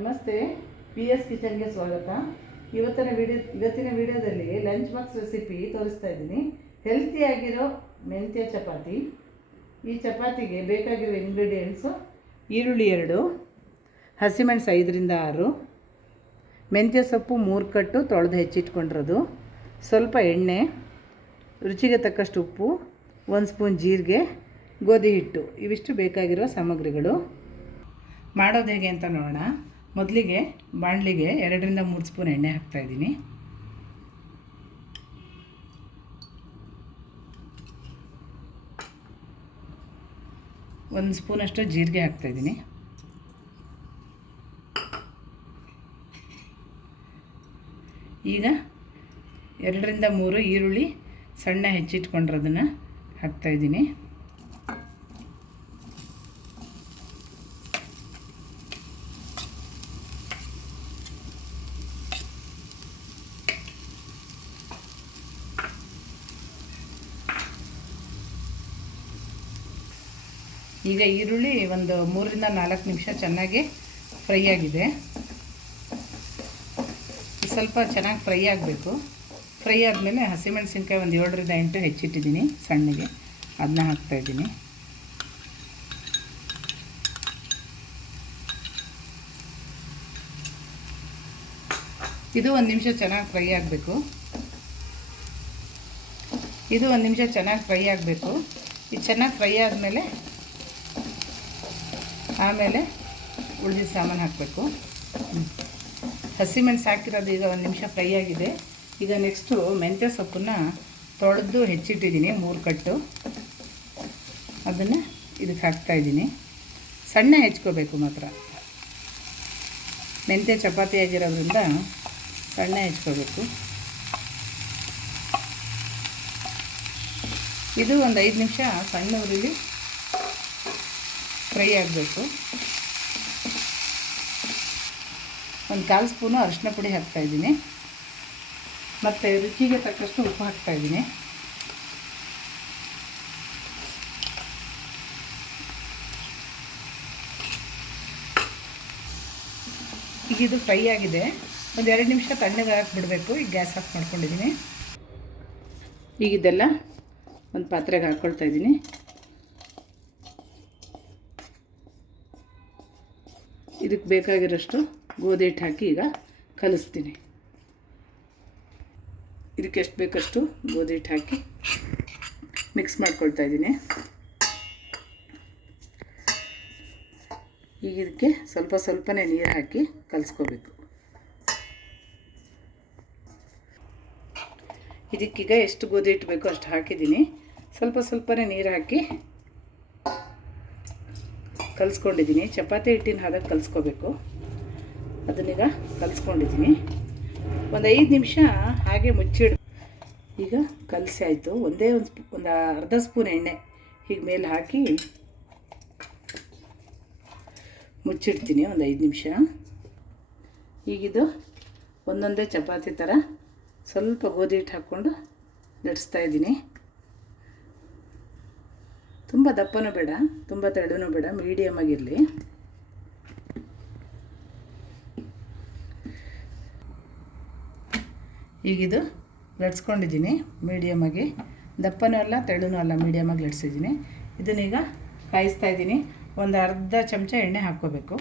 ನಮಸ್ತೆ, P S ಕಿಚನ್ಗೆ ಸ್ವಾಗತ. ಇವತ್ತಿನ ವಿಡಿಯೋದಲ್ಲಿ ಲಂಚ್ ಬಾಕ್ಸ್ ರೆಸಿಪಿ ತೋರಿಸ್ತಾ ಇದ್ದೀನಿ. ಹೆಲ್ತಿಯಾಗಿರೋ ಮೆಂತ್ಯ ಚಪಾತಿ. ಈ ಚಪಾತಿಗೆ ಬೇಕಾಗಿರೋ ಇಂಗ್ರೀಡಿಯೆಂಟ್ಸು: ಈರುಳ್ಳಿ 2, ಹಸಿಮೆಣಸು 5ರಿಂದ 6, ಮೆಂತ್ಯ ಸೊಪ್ಪು 3 ಕಟ್ಟು ತೊಳೆದು ಹೆಚ್ಚಿಟ್ಕೊಂಡಿರೋದು, ಸ್ವಲ್ಪ ಎಣ್ಣೆ, ರುಚಿಗೆ ತಕ್ಕಷ್ಟು ಉಪ್ಪು, 1 ಸ್ಪೂನ್ ಜೀರಿಗೆ, ಗೋಧಿ ಹಿಟ್ಟು. ಇವಿಷ್ಟು ಬೇಕಾಗಿರೋ ಸಾಮಗ್ರಿಗಳು. ಮಾಡೋದು ಹೇಗೆ ಅಂತ ನೋಡೋಣ. ಮೊದಲಿಗೆ ಬಾಣಲಿಗೆ 2ರಿಂದ 3 ಸ್ಪೂನ್ ಎಣ್ಣೆ ಹಾಕ್ತಾಯಿದ್ದೀನಿ. ಒಂದು ಸ್ಪೂನಷ್ಟು ಜೀರಿಗೆ ಹಾಕ್ತಾಯಿದ್ದೀನಿ. ಈಗ 2ರಿಂದ 3 ಈರುಳ್ಳಿ ಸಣ್ಣ ಹೆಚ್ಚಿಟ್ಕೊಂಡಿರೋದನ್ನು ಹಾಕ್ತಾಯಿದ್ದೀನಿ. ಈಗ ಈರುಳ್ಳಿ ಒಂದು 3ರಿಂದ 4 ನಿಮಿಷ ಚೆನ್ನಾಗಿ ಫ್ರೈ ಆಗಿದೆ. ಸ್ವಲ್ಪ ಚೆನ್ನಾಗಿ ಫ್ರೈ ಆಗಬೇಕು. ಫ್ರೈ ಆದಮೇಲೆ ಹಸಿಮೆಣಸಿನ್ಕಾಯಿ ಒಂದು 7ರಿಂದ 8 ಹೆಚ್ಚಿಟ್ಟಿದ್ದೀನಿ ಸಣ್ಣಗೆ, ಅದನ್ನ ಹಾಕ್ತಾಯಿದ್ದೀನಿ. ಇದು 1 ನಿಮಿಷ ಚೆನ್ನಾಗಿ ಫ್ರೈ ಆಗಬೇಕು. ಇದು ಚೆನ್ನಾಗಿ ಫ್ರೈ ಆದಮೇಲೆ ಆಮೇಲೆ ಉಳಿದ ಸಾಮಾನು ಹಾಕಬೇಕು. ಹಸಿಮೆಣಸು ಹಾಕಿರೋದು ಈಗ 1 ನಿಮಿಷ ಫ್ರೈ ಆಗಿದೆ. ಈಗ ನೆಕ್ಸ್ಟು ಮೆಂತ್ಯ ಸೊಪ್ಪನ್ನು ತೊಳೆದು ಹೆಚ್ಚಿಟ್ಟಿದ್ದೀನಿ 3 ಕಟ್ಟು. ಅದನ್ನು ಇದಕ್ಕೆ ಹಾಕ್ತಾಯಿದ್ದೀನಿ. ಸಣ್ಣ ಹೆಚ್ಕೋಬೇಕು ಮಾತ್ರ. ಮೆಂತ್ಯ ಚಪಾತಿ ಆಗಿರೋದ್ರಿಂದ ಸಣ್ಣ ಹೆಚ್ಕೋಬೇಕು. ಇದು ಒಂದು 5 ನಿಮಿಷ ಸಣ್ಣ ಉರಿಲಿ ಫ್ರೈ ಆಗಬೇಕು. 1/4 ಸ್ಪೂನು ಅರಿಶಿನ ಪುಡಿ ಹಾಕ್ತಾಯಿದ್ದೀನಿ. ಮತ್ತು ರುಚಿಗೆ ತಕ್ಕಷ್ಟು ಉಪ್ಪು ಹಾಕ್ತಾಯಿದ್ದೀನಿ. ಈಗ ಇದು ಫ್ರೈ ಆಗಿದೆ. ಒಂದು 2 ನಿಮಿಷ ತಣ್ಣಗೆ ಹಾಕಿಬಿಡಬೇಕು. ಈಗ ಗ್ಯಾಸ್ ಆಫ್ ಮಾಡ್ಕೊಂಡಿದ್ದೀನಿ. ಈಗ ಇದೆಲ್ಲ ಒಂದು ಪಾತ್ರೆಗೆ ಹಾಕ್ಕೊಳ್ತಾಯಿದ್ದೀನಿ. ಇದಕ್ಕೆ ಬೇಕಾಗಿರೋಷ್ಟು ಗೋಧಿ ಹಿಟ್ಟು ಹಾಕಿ ಈಗ ಕಲಿಸ್ತೀನಿ. ಇದಕ್ಕೆ ಎಷ್ಟು ಬೇಕಷ್ಟು ಗೋಧಿ ಹಿಟ್ಟು ಹಾಕಿ ಮಿಕ್ಸ್ ಮಾಡ್ಕೊಳ್ತಾ ಇದ್ದೀನಿ. ಈಗ ಇದಕ್ಕೆ ಸ್ವಲ್ಪನೇ ನೀರು ಹಾಕಿ ಕಲಿಸ್ಕೋಬೇಕು. ಇದಕ್ಕೀಗ ಎಷ್ಟು ಗೋಧಿ ಹಿಟ್ಟು ಬೇಕೋ ಅಷ್ಟು ಹಾಕಿದ್ದೀನಿ. ಸ್ವಲ್ಪನೇ ನೀರು ಹಾಕಿ ಕಲಿಸ್ಕೊಂಡಿದ್ದೀನಿ. ಚಪಾತಿ ಹಿಟ್ಟಿನ ಹದಕ್ಕೆ ಕಲಿಸ್ಕೋಬೇಕು. ಅದನ್ನೀಗ ಕಲಿಸ್ಕೊಂಡಿದ್ದೀನಿ. ಒಂದು 5 ನಿಮಿಷ ಹಾಗೆ ಮುಚ್ಚಿಡು. ಈಗ ಕಲಸಿ ಆಯಿತು. ಒಂದು ಅರ್ಧ ಸ್ಪೂನ್ ಎಣ್ಣೆ ಹೀಗೆ ಮೇಲೆ ಹಾಕಿ ಮುಚ್ಚಿಡ್ತೀನಿ ಒಂದು 5 ನಿಮಿಷ. ಈಗಿದು ಒಂದೊಂದೇ ಚಪಾತಿ ಥರ ಸ್ವಲ್ಪ ಗೋಧಿ ಹಿಟ್ಟು ಹಾಕ್ಕೊಂಡು ಲಟ್ಸ್ತಾಯಿದ್ದೀನಿ. ತುಂಬ ದಪ್ಪನೂ ಬೇಡ, ತುಂಬ ತೆಳುನೂ ಬೇಡ, ಮೀಡಿಯಮ್ ಆಗಿರಲಿ. ಈಗಿದು ಲಟ್ಸ್ಕೊಂಡಿದ್ದೀನಿ ಮೀಡಿಯಮ್ ಆಗಿ. ದಪ್ಪನೂ ಅಲ್ಲ ತೆಳುನೂ ಅಲ್ಲ, ಮೀಡಿಯಮ್ ಆಗಿ ಲಟ್ಸಿದ್ದೀನಿ. ಇದನ್ನೀಗ ಕಾಯಿಸ್ತಾ ಇದ್ದೀನಿ. ಒಂದು ಅರ್ಧ ಚಮಚ ಎಣ್ಣೆ ಹಾಕ್ಕೋಬೇಕು.